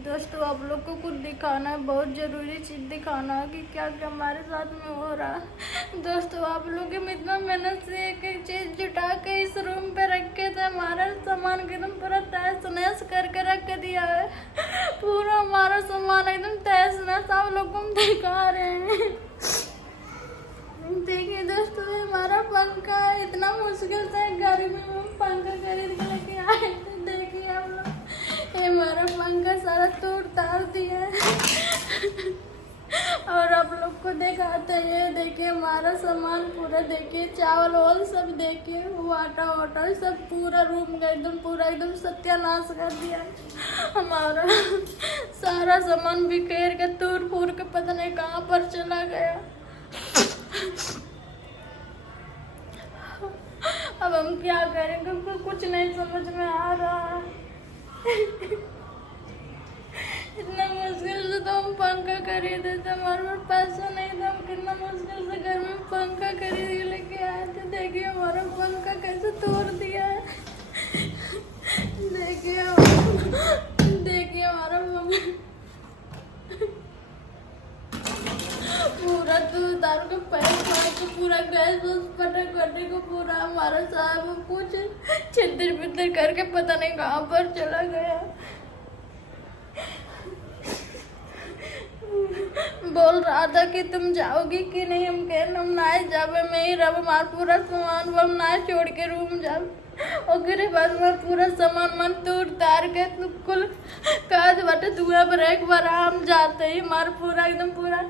दोस्तों आप लोग को कुछ दिखाना है, बहुत ज़रूरी चीज़ दिखाना है कि क्या क्या हमारे साथ में हो रहा है। दोस्तों आप लोग हम इतना मेहनत से एक एक चीज़ जुटा के इस रूम पे रखे थे, हमारा सामान एकदम पूरा तहस नहस करके रख के दिया है। पूरा हमारा सामान एकदम तहस नहस आप लोग को हम दिखा रहे हैं। देखिए दोस्तों हमारा पंखा इतना मुश्किल से गर्मी में हम पंखा खरीद के लेके आए थे। देखिए आप लोग हमारा पंखा सारा तोड़ ताड़ दिया है। और आप लोग को दिखाते हैं, देखिए हमारा सामान पूरा, देखिए चावल वावल सब, देखिए वो आटा वाटा सब पूरा रूम का एकदम सत्यानाश कर दिया। हमारा सारा सामान बिखेर के तोड़ फोड़ के पता नहीं कहाँ पर चला गया। अब हम क्या करेंगे, कुछ नहीं समझ में आ रहा है। इतना मुश्किल से तो हम पंखा खरीदे थे, हमारे पास पैसा नहीं था, हम कितना मुश्किल से घर में पंखा खरीद के लेके आए थे। देखिए हमारा पंखा कैसे तोड़ दिया है। देखिए हमारा पूरा दूध दार को पैर फाड़ के पूरा गैस उस पटक करने को पूरा हमारा साहब कुछ छितर बितर करके पता नहीं कहाँ पर चला गया। बोल रहा था कि तुम जाओगी कि नहीं, हम कह हम ना जावे, मैं ही रब हमारा पूरा सामान हम ना छोड़ के रूम जाओ। और फिर बाद में पूरा सामान मन तोड़ तार के कुल काद बटे धुआं पर एक बार हम जाते ही हमारा पूरा एकदम पूरा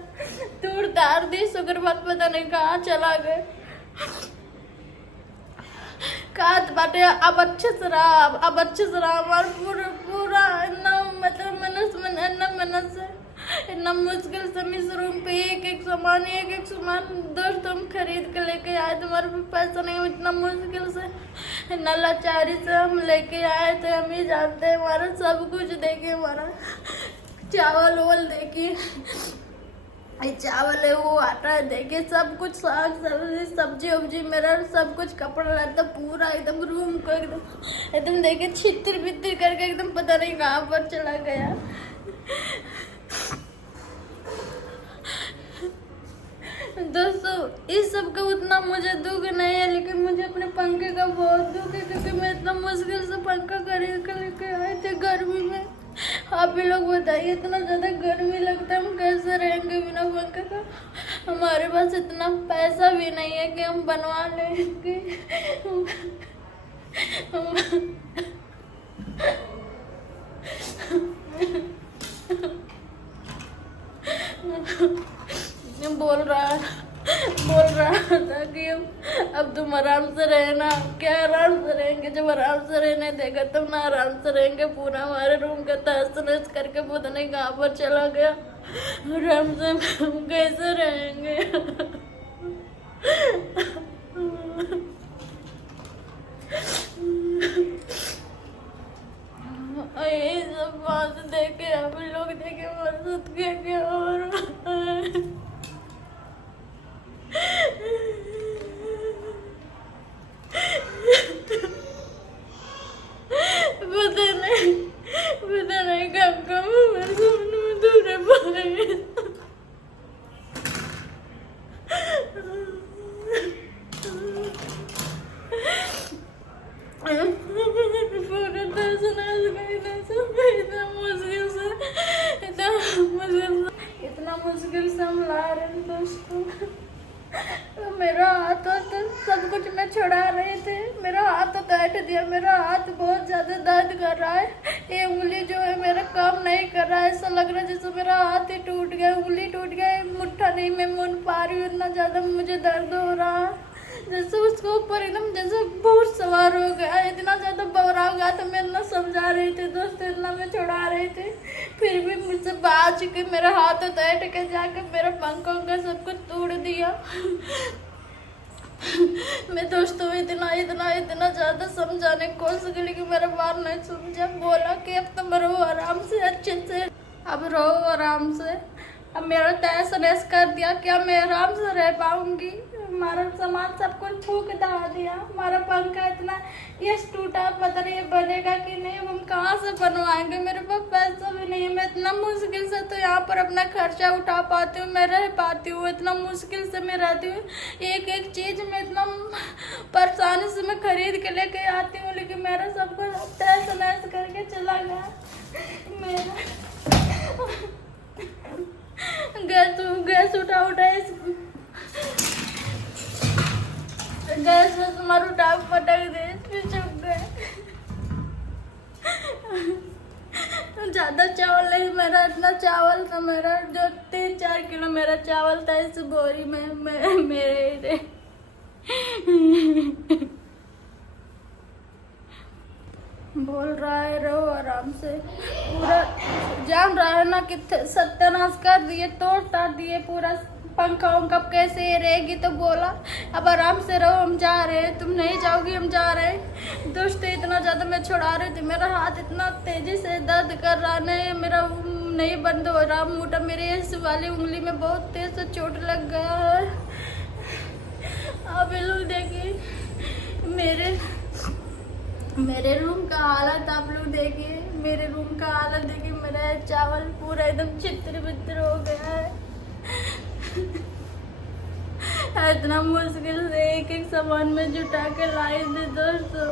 तोड़ तार दी। शुक्र बात पता नहीं कहाँ चला गए। काद बाटे अब अच्छे से रहा हमारा पूरा इतना मतलब मेहनत से इतना मुश्किल से इस रूम पे एक एक सामान दोस्त हम खरीद के लेके आए थे। हमारे पास पैसा नहीं, इतना मुश्किल से इतना लाचारी से हम लेके आए थे। हम ही जानते हैं हमारा सब कुछ। देखिए हमारा चावल वावल, देखिए चावल है, वो आटा है, देखिए सब कुछ, साग सब्जी उब्जी मेरा सब कुछ, कपड़ा रहता पूरा एकदम रूम को एकदम देखिए छितर बितर करके एकदम पता नहीं कहाँ पर चला गया। दोस्तों इस सब का उतना मुझे दुख नहीं है, लेकिन मुझे अपने पंखे का बहुत दुख है, क्योंकि मैं इतना मुश्किल से पंखा खरीद कर लेके आए थे गर्मी में। आप ही लोग बताइए इतना ज़्यादा गर्मी लगता है, हम कैसे रहेंगे बिना पंखे का। हमारे पास इतना पैसा भी नहीं है कि हम बनवा लेंगे। बोल रहा था कि अब तुम आराम से रहना। क्या आराम से रहेंगे, जब आराम से रहने देगा तब ना आराम से रहेंगे। पूरा हमारे रूम का तहस नहस करके पता नहीं कहाँ पर चला गया। आराम से हम कैसे रहेंगे। यही सब बात देखे आप लोग, देखे हमारे साथ क्या क्या हो रहा है। पता नहीं कब हमारे सामने में दूर पाए। पूरा इतना मुश्किल से हम ला रहे हैं दोस्तों। तो मेरा हाथ तो सब कुछ मैं छुड़ा रही थी, मेरा हाथ तो बैठ दिया। मेरा हाथ बहुत ज़्यादा दर्द कर रहा है। ये उंगली जो है मेरा काम नहीं कर रहा है, ऐसा लग रहा है जैसे मेरा हाथ ही टूट गया, उंगली टूट गया, मुट्ठा नहीं मैं मुन पा रही हूँ। इतना ज़्यादा मुझे दर्द हो रहा है, जैसे उसके ऊपर एकदम जैसे भूत सवार हो गया। इतना ज़्यादा बवरा हो गया था। मैं इतना समझा रही थी दोस्तों, इतना मैं छुड़ा रही थी, फिर भी मुझसे बाज के मेरा हाथ बैठ के जाके मेरा पंखा उंखा सब कुछ तोड़ दिया। मैं दोस्तों इतना ज़्यादा समझाने की कोशिश की, लेकिन मेरा बात नहीं समझा। बोला कि अब तुम रहो आराम से, अच्छे से अब रहो आराम से। अब मेरा तहस नहस कर दिया, क्या मैं आराम से रह पाऊंगी। हमारा सामान सब कुछ फूक दहा दिया। हमारा पंखा इतना ये टूटा, पता नहीं बनेगा कि नहीं, हम कहाँ से बनवाएंगे। मेरे पास पैसा भी नहीं है, मैं तो यहाँ पर अपना खर्चा उठा पाती हूँ, मैं रह पाती हूँ। इतना मुश्किल से मैं रहती हूँ, एक एक चीज़ में इतना परेशानी से मैं खरीद के लेके आती हूँ, लेकिन मेरा सब कुछ तहस नहस करके चला गया। मेरा गैस उठा गैस मारू टाप पटक दे, इसमें चुप गए। ज़्यादा चावल नहीं, मेरा इतना चावल था, मेरा जो 3-4 किलो मेरा चावल था इस बोरी में मेरे बोल रहा है रहो आराम से, पूरा जान रहा है ना कि सत्यानाश कर दिए, तोड़ ताड़ दिए पूरा। पंखा उनका कैसे रहेगी, तो बोला अब आराम से रहो, हम जा रहे हैं। तुम नहीं जाओगी, हम जा रहे हैं। दोस्त इतना ज़्यादा मैं छुड़ा रही थी, मेरा हाथ इतना तेज़ी से दर्द कर रहा है, मेरा नहीं बंद हो रहा मोटा, मेरे इस वाली उंगली में बहुत तेज से चोट लग गया है। आप लोग देखिए मेरे रूम का हालत, आप लोग देखिए मेरे रूम का हालत देखिए, मेरा चावल पूरा एकदम छितर बितर हो गया है। इतना मुश्किल से एक एक सामान में जुटा के लाई थी दोस्तों।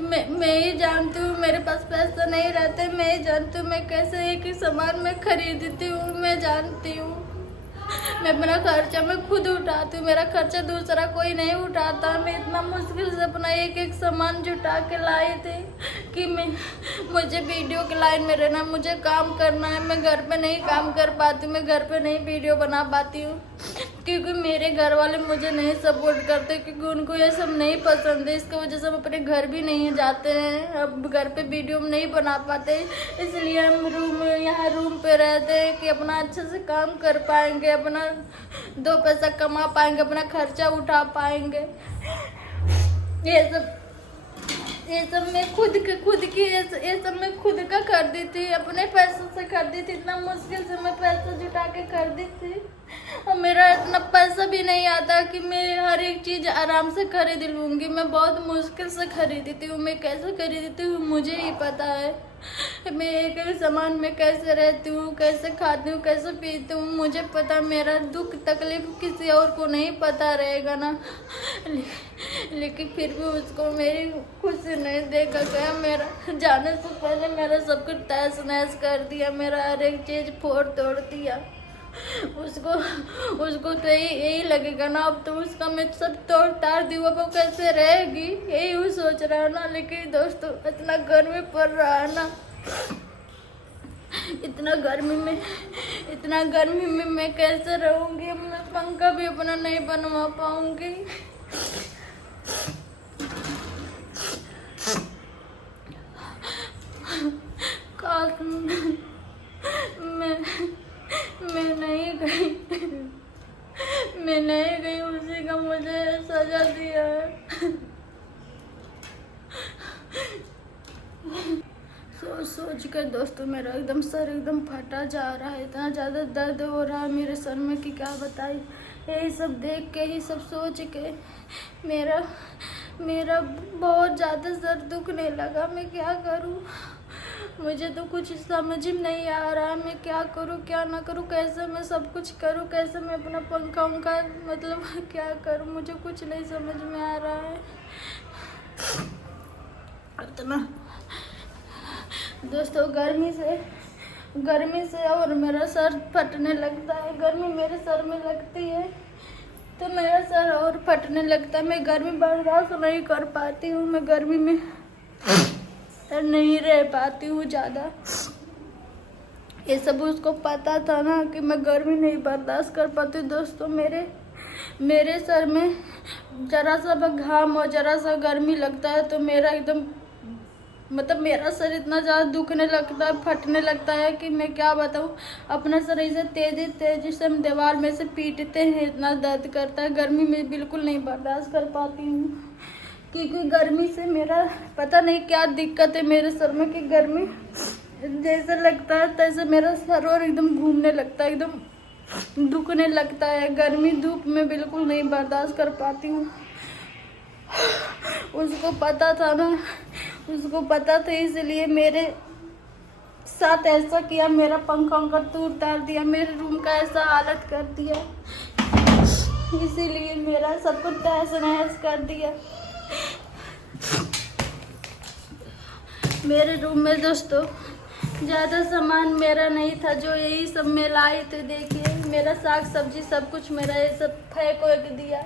मैं ही जानती हूँ, मेरे पास पैसा नहीं रहते, मैं ही जानती हूँ मैं कैसे एक एक सामान में खरीदती हूँ, मैं जानती हूँ। मैं अपना खर्चा मैं खुद उठाती हूँ, मेरा खर्चा दूसरा कोई नहीं उठाता। मैं इतना मुश्किल से अपना एक एक सामान जुटा के लाई थी कि मुझे वीडियो के लाइन में रहना, मुझे काम करना है। मैं घर पे नहीं काम कर पाती हूँ, मैं घर पे नहीं वीडियो बना पाती हूँ, क्योंकि मेरे घर वाले मुझे नहीं सपोर्ट करते, क्योंकि उनको ये सब नहीं पसंद है। इसकी वजह से हम अपने घर भी नहीं जाते हैं, अब घर पे वीडियो नहीं बना पाते, इसलिए हम यहाँ रूम पे रहते हैं कि अपना अच्छे से काम कर पाएंगे, अपना 2 पैसा कमा पाएंगे, अपना खर्चा उठा पाएंगे। ये सब मैं खुद की ये सब मैं खुद का खरीदी थी, अपने पैसों से खरीदी थी। इतना मुश्किल से मैं पैसा जुटा के खरीदी थी, और मेरा इतना पैसा भी नहीं आता कि मैं हर एक चीज़ आराम से खरीद लूँगी। मैं बहुत मुश्किल से खरीदती हूँ, मैं कैसे खरीदती हूँ मुझे ही पता है। मैं एक एक सामान में कैसे रहती हूँ, कैसे खाती हूँ, कैसे पीती हूँ, मुझे पता। मेरा दुख तकलीफ किसी और को नहीं पता रहेगा ना, लेकिन फिर भी उसको मेरी खुशी नहीं देखा गया। मेरा जाने से पहले मेरा सब कुछ तहस नहस कर दिया, मेरा हर एक चीज़ फोड़ तोड़ दिया। उसको तो यही लगेगा ना, अब तो उसका मैं सब तोड़ ताड़ दी, वो कैसे रहेगी यही वो सोच रहा है ना। लेकिन दोस्तों इतना गर्मी पड़ रहा है ना, इतना गर्मी में मैं कैसे रहूंगी। मैं पंखा भी अपना नहीं बनवा पाऊंगी। मैं नहीं गई, उसी का मुझे सजा दिया है। सोच कर दोस्तों मेरा एकदम सर एकदम फटा जा रहा है, इतना ज़्यादा दर्द हो रहा है मेरे सर में कि क्या बताई। यही सब देख के, ही सब सोच के मेरा बहुत ज़्यादा सर दुखने लगा। मैं क्या करूं, मुझे तो कुछ समझ में नहीं आ रहा है। मैं क्या करूं क्या ना करूं, कैसे मैं सब कुछ करूं, कैसे मैं अपना पंखा उनका मतलब क्या करूं, मुझे कुछ नहीं समझ में आ रहा है। इतना दोस्तों गर्मी से और मेरा सर फटने लगता है। गर्मी मेरे सर में लगती है तो मेरा सर और फटने लगता है। मैं गर्मी बर्दाश्त नहीं कर पाती हूँ, मैं गर्मी में नहीं रह पाती हूँ ज़्यादा। ये सब उसको पता था ना कि मैं गर्मी नहीं बर्दाश्त कर पाती। दोस्तों मेरे सर में जरा सा घाम और जरा सा गर्मी लगता है तो मेरा एकदम मतलब मेरा सर इतना ज़्यादा दुखने लगता है, फटने लगता है कि मैं क्या बताऊँ। अपना सर ऐसे तेजी से हम दीवार में से पीटते हैं, इतना दर्द करता है। गर्मी में बिल्कुल नहीं बर्दाश्त कर पाती हूँ, क्योंकि गर्मी से मेरा पता नहीं क्या दिक्कत है मेरे सर में कि गर्मी जैसे लगता है तैसे मेरा सर और एकदम घूमने लगता है, एकदम दुखने लगता है। गर्मी धूप में बिल्कुल नहीं बर्दाश्त कर पाती हूँ। उसको पता था ना, उसको पता था, इसलिए मेरे साथ ऐसा किया, मेरा पंखा उनका तोड़ तार दिया, मेरे रूम का ऐसा हालत कर दिया, इसीलिए मेरा सब कुछ तहस नहस कर दिया। मेरे रूम में दोस्तों ज़्यादा सामान मेरा नहीं था, जो यही सब मैं लाई, तो देखिए मेरा साग सब्जी सब कुछ मेरा ये सब फेंक दिया।